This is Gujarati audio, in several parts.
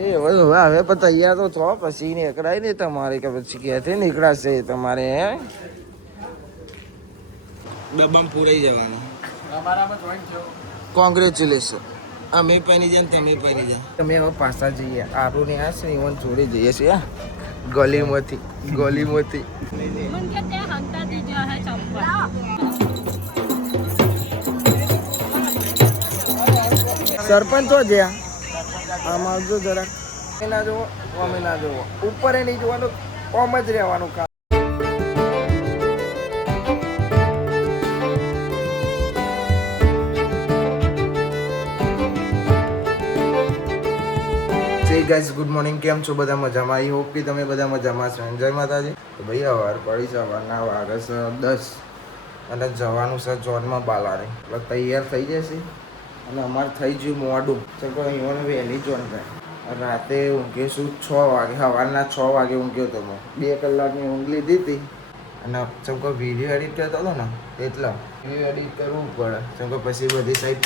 એ હવે પણ તૈયાર તો છો પછી નીકળાય ને તમારે કે પછી ક્યાંથી નીકળાશે તમારે ડબ્બામાં પૂરાઈ જવાનું. કોંગ્રેચ્યુલેશન. અમે પહેરી જાય તમે પહેરી જાય. તમે હવે પાછા જઈએ આરું ને આ શ્રીવન જોડે જઈએ છીએ ગલીમાંથી સરપંચ તો જ્યાં આમાં આવજો જરાક ના જોવો અમે ના જોવો ઉપર નહીં જોવાનું ઓમ જ રહેવાનું કામ. ગાઈસ ગુડ મોર્નિંગ, કેમ છો બધા મજામાં? આઈ હોપ કે તમે બધા મજામાં છો. જય માતાજી. તો ભાઈ સવાર પડી છે, સવારના વાગે છે 10 અને જવાનું છે જોનમાં બાલારે. એટલે તૈયાર થઈ જશે અને અમારે થઈ ગયું મોડું. ચલો અહીંયાને વહેલી જોન થાય. રાતે ઊંઘીશું 6 વાગે, સવારના 6 વાગે ઊંઘ્યો હતો મેં. 2 કલાકની ઊંઘ લીધી હતી અને ચમકો વિડીયો એડિટ કરતો હતો ને એટલે વિડીયો એડિટ કરવું પડે. ચમકો પછી બધી સાઈડ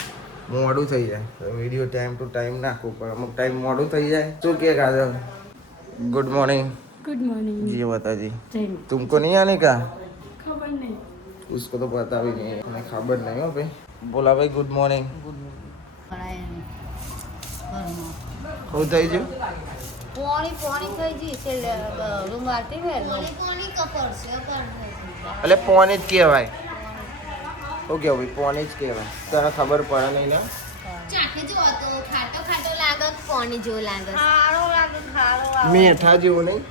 મોડું થઈ જાય, વિડીયો ટાઈમ ટુ ટાઈમ નાખવું પડે. અમુક ટાઈમ મોડું થઈ જાય. શું કે Kajal? Good morning. Good morning जी बता जी. तुमको नहीं आने का? खबर नहीं. उसको तो पता भी नहीं है, हमें खबर नहीं हो भाई. बोला भाई गुड मॉर्निंग. हो થઈ ગયું પોણી થઈ ગઈ છે રૂમ આરતી મે પોણી કપડશે એટલે પોણી જ કહેવાય. ઓકે ભાઈ પોણી જ કહેવાય. તને ખબર પડે નહીં ને? ચાખે જો તો ખાટો ખાટો લાગે પોણી જેવો લાગે ખારો લાગે ખારો મીઠા જેવું નહીં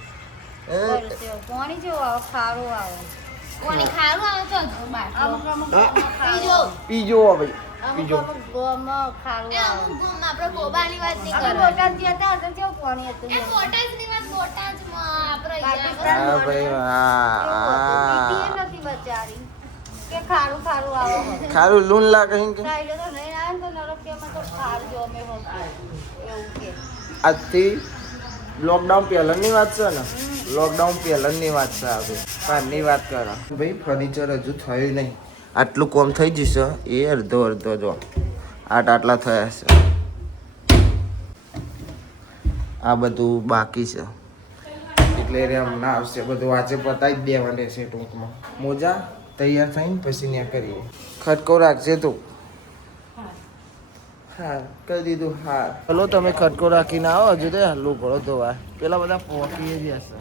પોણી જેવો આવે ખારો આવે પોણી ખારો આવે તો અમુક પીજો ભાઈ પીજો ગોમ ખારો આવે ગોમ આપણે ગોબાની વાત નહીં કરે બોટાદ જતા તો કેવું પોણી હતું એ બોટાદની વાત બોટાદમાં આપણે હા ભાઈ પીતી નથી બચારી કે ખારું ખારું આવે ખારું લૂન લાગે કે સાઈડે તો નહીં આવે તો નરક કેમાં તો ખાર જો અમે હોકે એવું કે આજથી લોકડાઉન પહેલાંની વાત છે ને? લોકડાઉન પહેલાંની વાત છે. આ કારની વાત કરો ભાઈ. ફર્નિચર હજુ થયું નહીં. આટલું કોમ થઈ જશે એ અડધો જો આટલા થયા છે. આ બધું બાકી છે એટલે હમણાં આવશે બધું. આજે પતાવી જ દેવાનું રહેશે ટૂંકમાં. મોજા તૈયાર થઈને પછી ત્યાં કરીએ. ખટકો રાખજે તું. હા કરી દીધું. હા ચલો તમે ખટકો રાખીને આવો. હજુ તો હલ્લું પડો ધોવા. પેલા બધા પોકી જ હશે.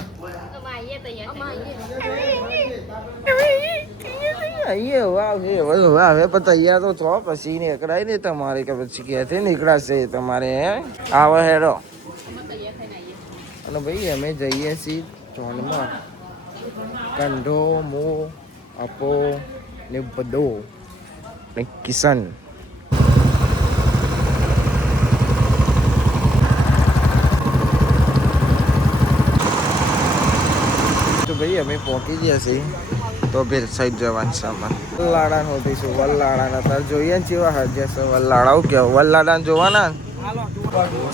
હવે પણ તૈયાર તો છો પછી નીકળાય ને તમારે કે પછી ક્યાંથી નીકળાશે તમારે આવે હેડો. અને ભાઈ અમે જઈએ છીએ જોનમાં. કંઢો મો આપો ને બધો કિશન. તો ભાઈ અમે પહોંચી ગયા છીએ. તો ભેર સાઈડ જવાનું સામાન વલ્લાડા નોધીશું. વલ્લાડા તાર જોઈએ ને કેવા હાજર છે વલ્લાડા. કેવું વલ્લાડા જોવાના?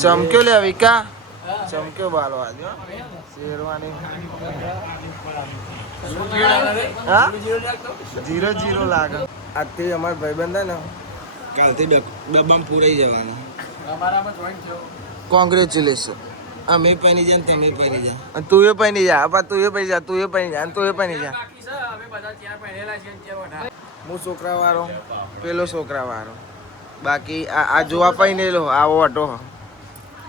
ચમક્યો લે વિકા, ચમક્યો બાલો આજે શેરવાની. હા 0-0 લાગે. આજથી અમારા ભાઈબંધ ને કાલથી ડબ્બામાં પૂરાઈ જવાનું. કોંગ્રેચ્યુલેશન. અમે પહેરી જાય તમે પહેરી જા. તું એ પહેરી જા. તું એ પહેરી જા. તું એ પહેરી જા. તું એ પહેરી જા. હું છોકરા વાળો, પેલો છોકરા વાળો. બાકી આ જોવા પહેરેલો આવો ઓટો,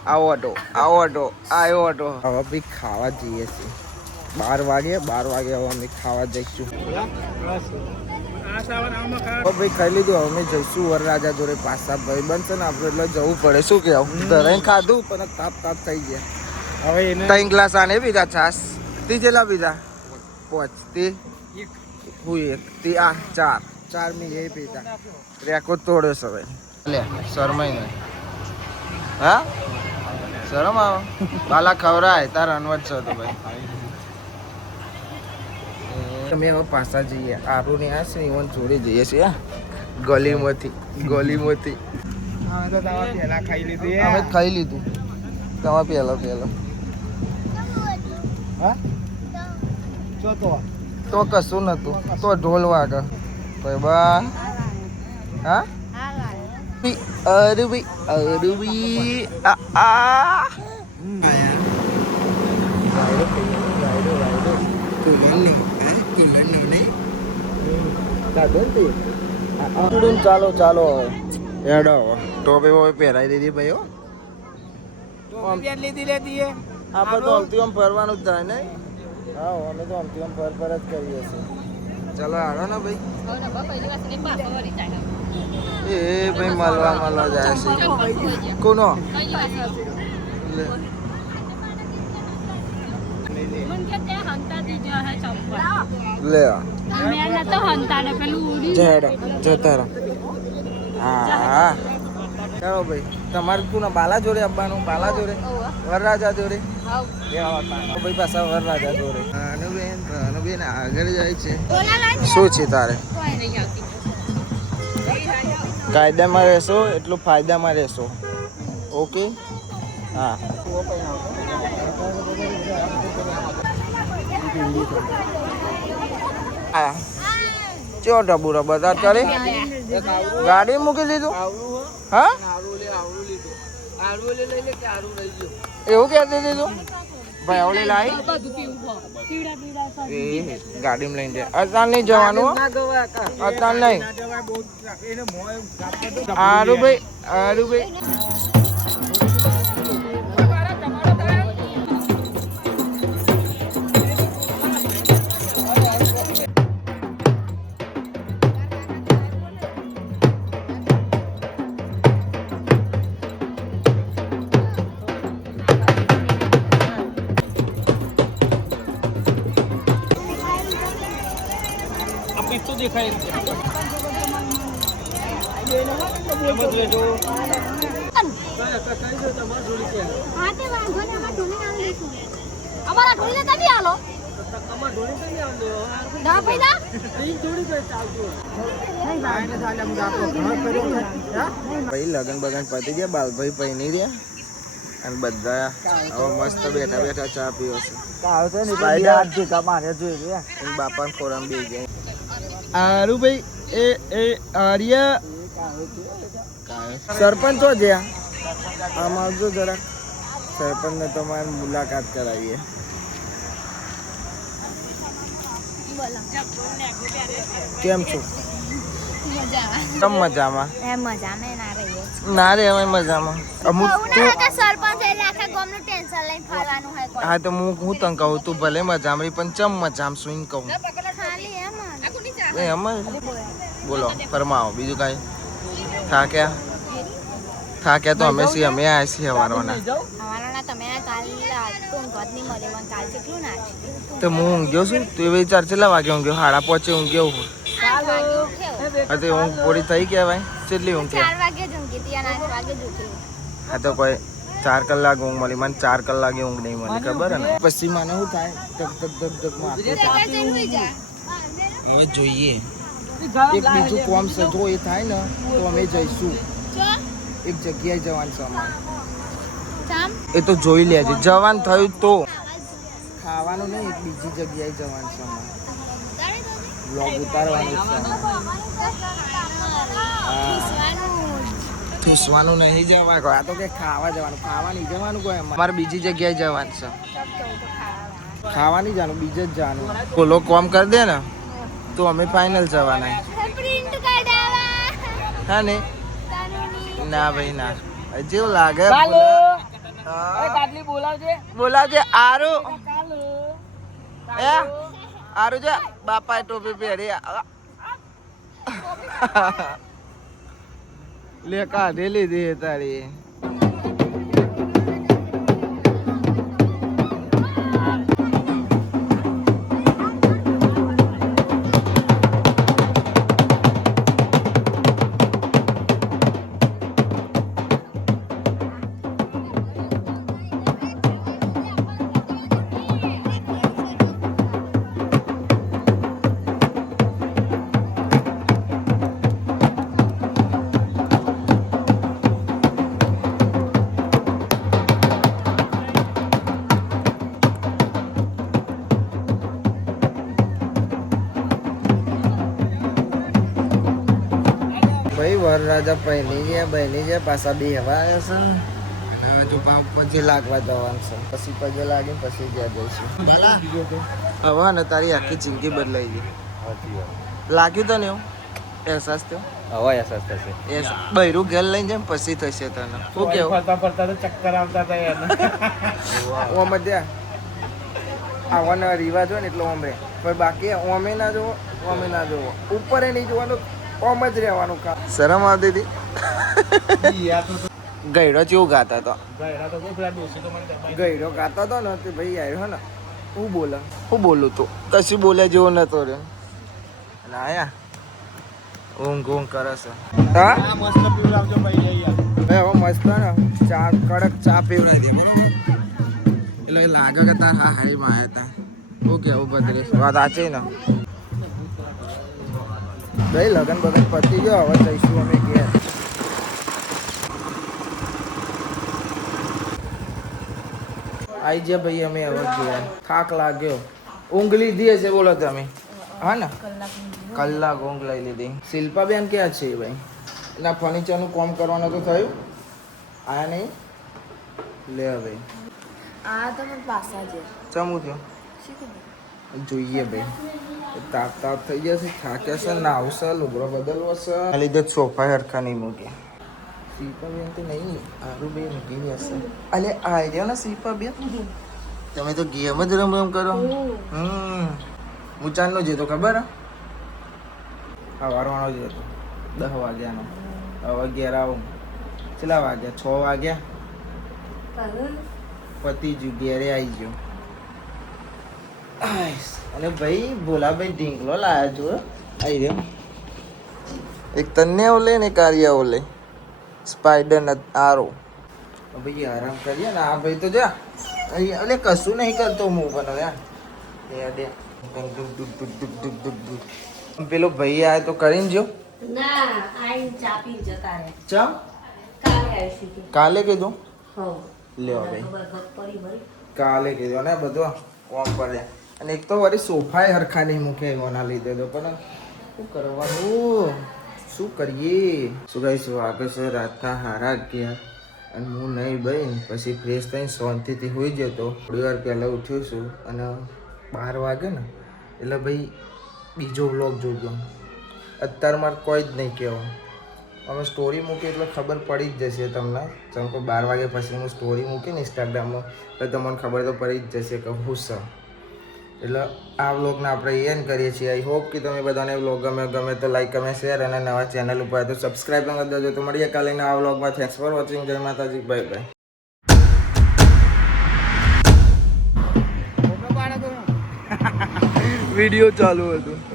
આવો ઓટો, આવો ઓટો, આવો ઓટો. હવે ભાઈ ખાવા જઈએ છીએ 12 વાગે હવે અમે ખાવા જઈશું. ભાઈ ખાઈ લીધું. અમે જઈશું વરરાજા જોડે. પાછા ભાઈ બનશે ને આપણે એટલે જવું પડે. શું કહેવું? ધરાઈને ખાધું પણ તાપ થઈ ગયા. હવે 3 ગ્લાસ આને પીધા છાસ. તી જેટલા પીધા? 5 તી હું 1 તી આ 4 મી એ પીધા. રેકોર્ડ તોડ્યો છે ભાઈ. લે શરમાઈ નહીં. હા શરમ આવો બાલા ખવરાય તાર અનવટ છે તો ભાઈ. અમે હવે પાછા જઈએ આરું ને આ શ્રીવન જોડે જઈએ છીએ ગલીમાંથી. અમે ખાઈ લીધું. તમે પહેલો હા તો કશું નતું. તો ઢોલ વાગે ભાઈ બા. હા અરબી આ ચાલો ચાલો હવે હેડો ટોપી વોપી પહેરાવી દીધી ભાઈઓ આપણે તો અમથી આમ ફરવાનું જ થાય ને હા અમે તો અમથી આમ ફર જ કરીએ છીએ ચાલો હાલો ને ભાઈ એ ભાઈ મળવા જાય છે કોનો લે જતા રહો હા ચાલો ભાઈ તમારે કોના બાલા જોડે આવવાનું બાલા જોડે વરરાજા જોડે ભાઈ પાછા વરરાજા જોડે અનુબેન આગળ જાય છે શું છે તારે કાયદામાં રહેશો એટલું ફાયદામાં રહેશો ઓકે હા ચો ડબુરો બધા કરે ગાડી મૂકી દીધું હા એવું કહેતી દીધું ભાઈ આવડે લાવી એ ગાડીમાં લઈને જાય અત્યારે નહીં જવાનું અત્યારે નહીં આરું ભાઈ અમારા ઢોલી લેતા નહીં હાલો ના પૈસા ભાઈ લગન બગન પતી ગયા બાલભાઈ પૈની રહ્યા અને બધા હવે મસ્ત બેઠા બેઠા ચા પીવો છે બાપા ખોરામ બે ગયા આરુ ભાઈ એ આર્ય સરપંચ હો જ્યાં આમ આવજો જરાક સરપંચ ને તમારે મુલાકાત કરાવીએ કેમ છો તમ મજામાં ના રે અમે મજામાં હા તો હું તને કહું તું ભલે મજામ પણ ચમ મજામ શું કહું એમ બોલો ફરમાવો બીજું કાંઈ થાક્યા તો અમે છીએ અમે આવ્યા છીએ હવારોના તો હું ઊંઘ્યો છું તું એવી વિચાર કેટલા વાગે ઊંઘ્યો 5:30 ઊંઘ્યો હું તો ઊંઘ પૂરી થઈ કહેવાય કેટલી ઊંઘ હા તો કોઈ 4 કલાક ઊંઘ મળી મને 4 કલાકે ઊંઘ નહીં મળી ખબર ને પછી મને શું થાય હવે જોઈએ એક બીજું કોમ સજો એ થાય ને તો અમે જઈશું એક જગ્યાએ જવાનું છે એ તો જોઈ લેજે જવાનું થયું તો ખાવાનું નહીં એક બીજી જગ્યાએ જવાનું છે બ્લોગ ઉતારવાનું છે ઠૂસવાનું નહીં જવાનું આ તો કે ખાવા જવાનું ખાવા નહીં જવાનું કોઈ અમારે બીજી જગ્યાએ જવાનું છે ખાવા નહીં જવાનું બીજે જ જવાનું બોલો કોમ કરી દે ને તો અમે ફાઇનલ જવાના હા ને ના ભાઈ ના જેવું લાગે બોલાવજે આરું આરું છે બાપા ટોપી પહેરી લે કાઢી લીધી તારી ભાઈ વરરાજા પહેલી ગયા પાછા બે હવા આવ્યા છે હવે જો પગે લાગવા જવાનું છે પછી પગે લાગી પછી ત્યાં જઈશું હવે ને તારી આખી જિંદગી બદલાઈ ગઈ લાગ્યું તને એવું અહેસાસ થયો હવે અહેસાસ થશે બૈરું ઘેર લઈને જાય પછી થશે તને શું કેવું ફરતા ફરતા તો ચક્કર આવતા હતા યાર ઓમ ત્યાં આવવાના રિવાજ હોય ને એટલે ઓમ રહે પણ બાકી ઓમે ના જોવો ઓમે ના જોવો ઉપર નહીં જોવાનું ઓમ જ રહેવાનું કામ શરમ આવતી હતી ગયડો ચેવું ગાતા હતો ગયડો ગાતો હતો ને તે ભાઈ આવ્યો ને હું બોલું તું કશું બોલ્યા જેવો નતો રે અને આયા ઊંઘ કરે છે હા મસ્ત પીવડાવજો ભાઈ યાર હવે મસ્ત ને ચા કડક ચા પીવડાવી દે બરોબર એટલે લાગે કે તાર હા હારી માં આવ્યા હતા શું કેવું બદલે વાત સાચી ને ભાઈ લગન બગન પતી ગયો હવે જઈશું અમે ઘેર આઈ ગયા ભાઈ અમે હવે ગયા થાક લાગ્યો ઊંઘ લીધી હશે બોલો તમે હા ને કલાક ઊંઘ લઈ લીધી શિલ્પા બેન ક્યાં છે ભાઈ એના ફર્નિચરનું કામ કરવાનું તો થયું આયા નહીં લે ભાઈ આ તમે પાસા છે ચમું થયો જોઈએ ભાઈ તાપ થઈ જશે થાક્યા છે નાવશે લુગડો બદલવો છે આ લીધે સોફા હરખા નહીં મૂક્યા શિલ્પાબેન તો નહીં આરુબેન મૂકી હશે અલે આવી રહ્યો ને શિલ્પાબેન તમે તો ગેમ જ રમ કરો હું ચાંદનો જતો ખબર વારવાનો જ હતો 10 વાગ્યાનો હવે ઘેર આવું કેટલા વાગ્યા 6 વાગ્યા પતિ જ ઘેરે આવી ગયો અને ભાઈ ભોલાભાઈ ઢીંગલો લાયા છો આવી રહ્યો એક તને ઓલે ને કારિયા ઓલે સ્પાઈડર ન આરો ભાઈ આરામ કરીએ ને આ ભાઈ તો જા એટલે કશું નહીં કરતો હું પણ યાર દે પેલો ભાઈ આવે તો કરીને જો ના આઈ ચાપી જતા રહે ચા કાલે આવીશું કાલે કીધું હો લ્યો ભાઈ પરી ભરી કાલે કીધું ને બધો કોમ પડે અને એક તો વળી સોફાએ હરખા નહીં મૂકે એના લીધે તો પણ શું કરવાનું શું કરીએ શું કહીશું આગળ છે રાતના 11:30 અને હું નહીં ભાઈ પછી ફ્રેશ થઈને શાંતિથી હોઈ જતો થોડી વાર પહેલાં ઉઠ્યો છું અને 12 વાગે ને એટલે ભાઈ બીજો વ્લોગ જોજો અત્યારે મારે કોઈ જ નહીં કહેવું અમે સ્ટોરી મૂકી એટલે ખબર પડી જ જશે તમને જેમ કે 12 વાગ્યા પછી હું સ્ટોરી મૂકીને ઇન્સ્ટાગ્રામમાં તો તમને ખબર તો પડી જ જશે કે હું છે એટલે આ વ્લોગને આપણે એન્ડ કરીએ છીએ આઈ હોપ કે તમે બધાને વ્લોગ ગમે તો લાઈક કમેન્ટ શેર અને નવા ચેનલ ઉપર તો સબસ્ક્રાઈબ કરી દેજો તો મળીએ કાલે નવા વ્લોગમાં થેન્ક્સ ફોર વોચિંગ જય માતાજી બાય બાય વિડીયો ચાલુ હતું